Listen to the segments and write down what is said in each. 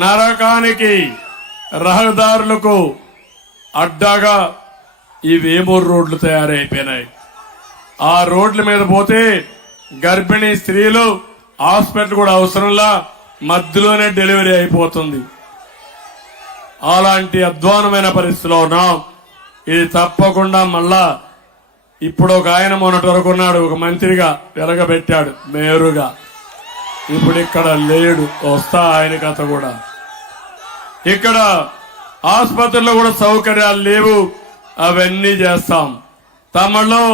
నరకానికి రహదారులకు అడ్డాగా ఈ వేమూరు రోడ్లు తయారైపోయినాయి. ఆ రోడ్ల మీద పోతే గర్భిణీ స్త్రీలు హాస్పిటల్ కూడా అవసరంలా మధ్యలోనే డెలివరీ అయిపోతుంది. అలాంటి అధ్వానమైన పరిస్థితిలో ఉన్నాం. ఇది తప్పకుండా మళ్ళా ఇప్పుడు ఒక ఆయన మొన్నటి వరకు ఉన్నాడు, ఒక మంత్రిగా వెలగబెట్టాడు మేరుగా. ఇప్పుడు ఇక్కడ లేడు, వస్తా ఆయన కథ కూడా. ఇక్కడ ఆసుపత్రుల్లో కూడా సౌకర్యాలు లేవు, అవన్నీ చేస్తాం. తమలో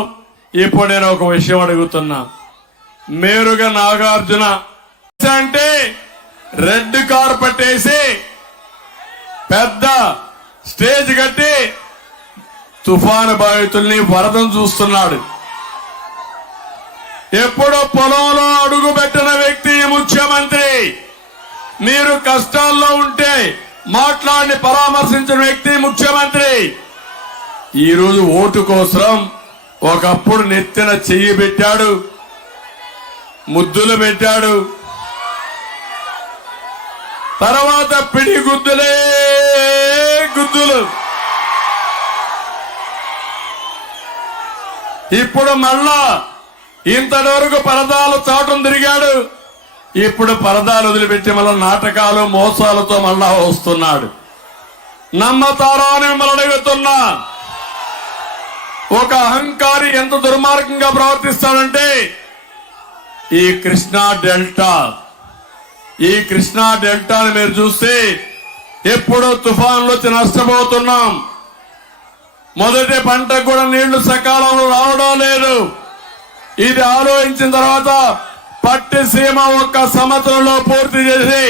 ఇప్పుడు నేను ఒక విషయం అడుగుతున్నా. మేరుగా నాగార్జున అంటే రెడ్ కార్పెట్ వేసి పెద్ద స్టేజ్ కట్టి తుఫాను బాధితుల్ని వరదను చూస్తున్నాడు. ఎప్పుడో పొలంలో అడుగు పెట్టిన వ్యక్తి ముఖ్యమంత్రి. మీరు కష్టాల్లో ఉంటే మాట్లాడి పరామర్శించిన వ్యక్తి ముఖ్యమంత్రి. ఈరోజు ఓటు కోసం ఒకప్పుడు నెత్తిన చెయ్యి పెట్టాడు, ముద్దులు పెట్టాడు, తర్వాత పిడి గుద్దులే గుద్దులు. ఇప్పుడు మళ్ళా ఇంతటి వరకు పరదాలు చాటును తిరిగాడు. ఇప్పుడు పరదాలు వదిలిపెట్టి మళ్ళా నాటకాలు మోసాలతో మళ్ళా వస్తున్నాడు. నమ్మతారా అని మిమ్మల్ని అడుగుతున్నా. ఒక అహంకారి ఎంత దుర్మార్గంగా ప్రవర్తిస్తాడంటే ఈ కృష్ణా డెల్టాని మీరు చూస్తే ఎప్పుడో తుఫాన్లు వచ్చి నష్టపోతున్నాం. మొదటి పంటకు కూడా నీళ్లు సకాలంలో రావడం లేదు. ఇది ఆలోచించిన తర్వాత పట్టిసీమ ఒక్క సంవత్సరంలో పూర్తి చేసి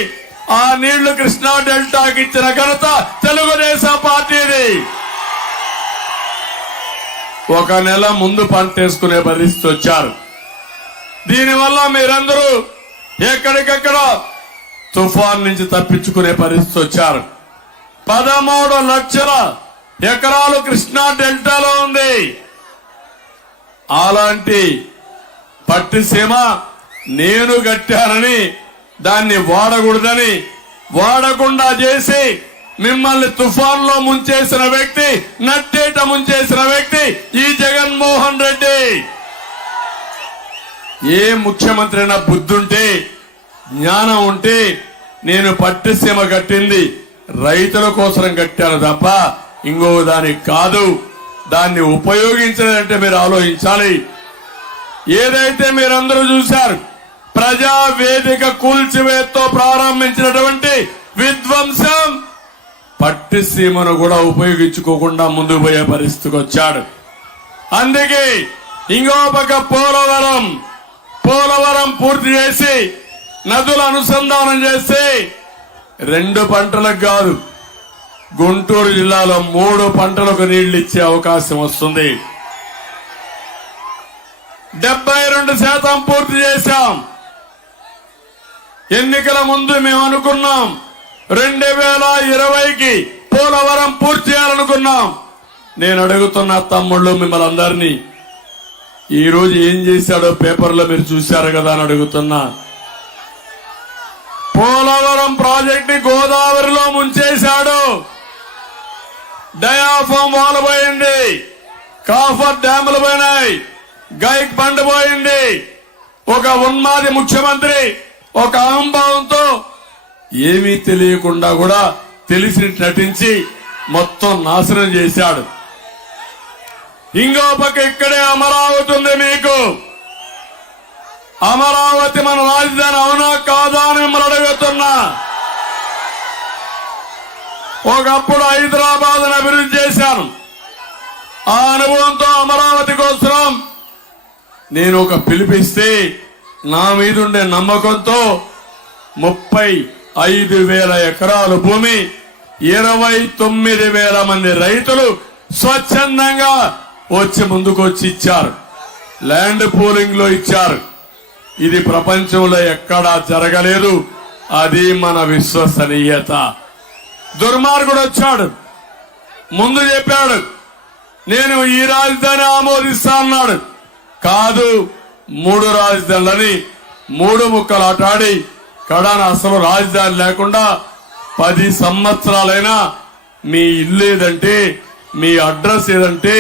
ఆ నీళ్లు కృష్ణా డెల్టాకి ఇచ్చిన ఘనత తెలుగుదేశం పార్టీది. ఒక నెల ముందు పంట వేసుకునే పరిస్థితి వచ్చారు. దీనివల్ల మీరందరూ ఎక్కడికక్కడ తుఫాన్ నుంచి తప్పించుకునే పరిస్థితి వచ్చారు. 13 లక్షల ఎకరాలు కృష్ణా డెల్టాలో ఉంది. అలాంటి పట్టిసీమ నేను కట్టానని దాన్ని వాడకూడదని వాడకుండా చేసి మిమ్మల్ని తుఫాన్లో ముంచేసిన వ్యక్తి, నట్టేట ముంచేసిన వ్యక్తి ఈ జగన్మోహన్ రెడ్డి. ఏ ముఖ్యమంత్రి అయినా బుద్ధుంటే జ్ఞానం ఉంటే నేను పట్టిసీమ కట్టింది రైతుల కోసం కట్టాను తప్ప ఇంకో దానికి కాదు. దాన్ని ఉపయోగించాలంటే మీరు ఆలోచించాలి. ఏదైతే మీరందరూ చూశారు, ప్రజా వేదిక కూల్చివేతతో ప్రారంభించినటువంటి విధ్వంసం పట్టిసీమను కూడా ఉపయోగించుకోకుండా ముందుకు పోయే పరిస్థితికి వచ్చాడు. అందుకే ఇంకో పక్క పోలవరం పూర్తి చేసి నదుల అనుసంధానం చేసి 2 పంటలకు కాదు, గుంటూరు జిల్లాలో 3 పంటలకు నీళ్లు ఇచ్చే అవకాశం వస్తుంది. 72% పూర్తి చేశాం. ఎన్నికల ముందు మేము అనుకున్నాం 2020కి పోలవరం పూర్తి చేయాలనుకున్నాం. నేను అడుగుతున్న తమ్ముళ్ళు మిమ్మల్ని అందరినీ, ఈ రోజు ఏం చేశాడో పేపర్లో మీరు చూశారు కదా అని అడుగుతున్నా. పోలవరం ప్రాజెక్ట్ ని గోదావరిలో ముంచేశాడు. డయాఫామ్ వాల్ పోయింది, కాఫర్ డ్యాములు పోయినాయి, గైక్ బండ్ పోయింది. ఒక ఉన్మాది ముఖ్యమంత్రి ఒక అహంభావంతో ఏమీ తెలియకుండా కూడా తెలిసి నటించి మొత్తం నాశనం చేశాడు. ఇంకో పక్క ఇక్కడే అమరావతి ఉంది. మీకు అమరావతి మన రాజధాని అవునా కాదా అని మిమ్మల్ని అడుగుతున్నా. ఒకప్పుడు హైదరాబాద్ అభివృద్ధి చేశాను. ఆ అనుభవంతో అమరావతి కోసం నేను ఒక పిలిపిస్తే నా మీదుండే నమ్మకంతో 35,000 ఎకరాల భూమి 29,000 మంది రైతులు స్వచ్ఛందంగా వచ్చి ముందుకు వచ్చి ఇచ్చారు. ల్యాండ్ పూలింగ్ లో ఇచ్చారు. ఇది ప్రపంచంలో ఎక్కడా జరగలేదు. అది మన విశ్వసనీయత. దుర్మార్గుడు వచ్చాడు, ముందు చెప్పాడు నేను ఈ రాజధాని ఆమోదిస్తా అన్నాడు. కాదు, 3 రాజధానులని 3 ముక్కలు ఆటాడి కడాన అసలు రాజధాని లేకుండా 10 సంవత్సరాలైనా మీ ఇల్లు ఏదంటే, మీ అడ్రస్ ఏదంటే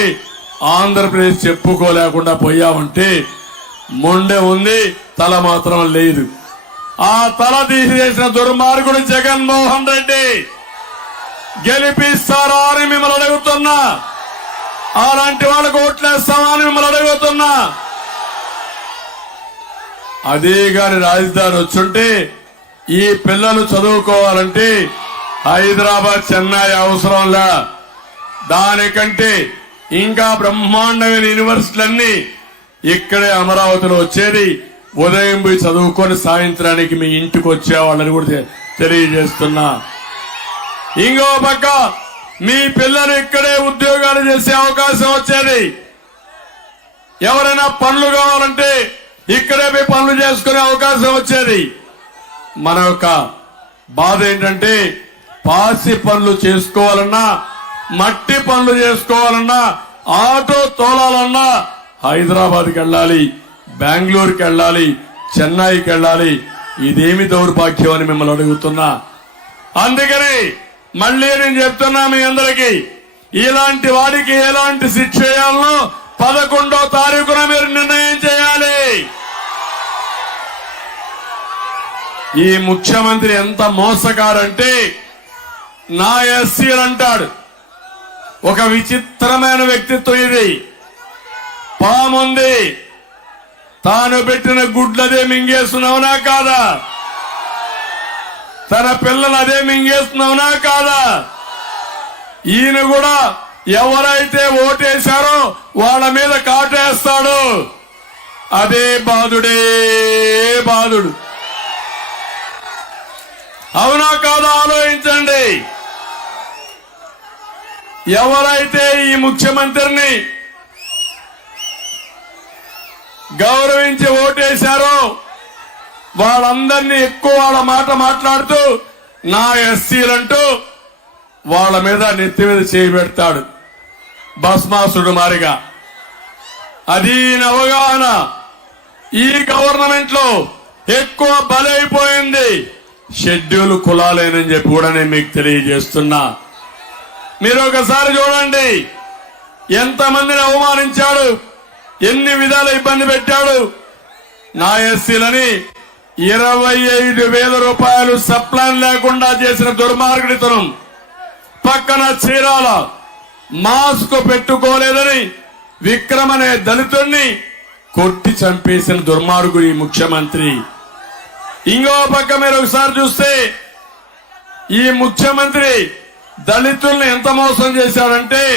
ఆంధ్రప్రదేశ్ చెప్పుకోలేకుండా పోయామంటే మొండె ఉంది, తల మాత్రం లేదు. ఆ తల తీసేసిన దుర్మార్గుడు జగన్మోహన్ రెడ్డి గెలిపిస్తారా అని మిమ్మల్ని అడుగుతున్నా. అలాంటి వాళ్ళకు ఓట్లేస్తామా అని మిమ్మల్ని అడుగుతున్నా. అదే గాని రాజధాని వచ్చుంటే ఈ పిల్లలు చదువుకోవాలంటే హైదరాబాద్, చెన్నై అవసరంలా. దానికంటే ఇంకా బ్రహ్మాండమైన యూనివర్సిటీలన్నీ ఇక్కడే అమరావతిలో వచ్చేది. ఉదయం పోయి చదువుకొని సాయంత్రానికి మీ ఇంటికి వచ్చేవాళ్ళని కూడా తెలియజేస్తున్నా. ఇంకో పక్క మీ పిల్లలు ఇక్కడే ఉద్యోగాలు చేసే అవకాశం వచ్చేది. ఎవరైనా పనులు కావాలంటే ఇక్కడే పోయి పనులు చేసుకునే అవకాశం వచ్చేది. మన యొక్క బాధ ఏంటంటే పాసి పనులు చేసుకోవాలన్నా, మట్టి పనులు చేసుకోవాలన్నా, ఆటో తోలాలన్నా హైదరాబాద్కి వెళ్ళాలి, బెంగళూరుకి వెళ్ళాలి, చెన్నైకి వెళ్ళాలి. ఇదేమి దౌర్భాగ్యం అని మిమ్మల్ని అడుగుతున్నా. అందుకని మళ్ళీ నేను చెప్తున్నా మీ అందరికీ, ఇలాంటి వాడికి ఎలాంటి శిక్ష చేయాలనో 11వ తారీఖున మీరు నిర్ణయం చేయాలి. ఈ ముఖ్యమంత్రి ఎంత మోసగారంటే నా ఎస్సీలు అంటాడు. ఒక విచిత్రమైన వ్యక్తిత్వం ఇది. పాముంది, తాను పెట్టిన గుడ్లదే మింగేస్తున్నావునా కాదా? తన పిల్లలు అదే మింగేస్తున్నావునా కాదా? ఈయన కూడా ఎవరైతే ఓటేశారో వాళ్ళ మీద కాటేస్తాడు. అదే బాధుడే బాధుడు. అవునా కాదా ఆలోచించండి. ఎవరైతే ఈ ముఖ్యమంత్రిని గౌరవించి ఓటేశారో వాళ్ళందరినీ ఎక్కువ వాళ్ళ మాట మాట్లాడుతూ నా ఎస్సీలంటూ వాళ్ళ మీద నెత్తి మీద చేయబెడతాడు భస్మాసుడు మారిగా. అది అవగాహన ఈ గవర్నమెంట్ లో ఎక్కువ బలైపోయింది షెడ్యూల్ కులాలేనని చెప్పి కూడా నేను మీకు తెలియజేస్తున్నా. మీరు ఒకసారి చూడండి ఎంతమందిని అవమానించాడు, ఎన్ని విధాలు ఇబ్బంది పెట్టాడు. నా ఎస్సీలని 25,000 రూపాయలు సప్లాన్ లేకుండా చేసిన దుర్మార్గుడితనం. పక్కన చీరాల మాస్క్ పెట్టుకోలేదని విక్రమ్ అనే దళితుడిని కొట్టి చంపేసిన దుర్మార్గుడు ఈ ముఖ్యమంత్రి. ఇంకో పక్క మీరు ఒకసారి చూస్తే ఈ ముఖ్యమంత్రి దళితుల్ని ఎంత మోసం చేశాడంటే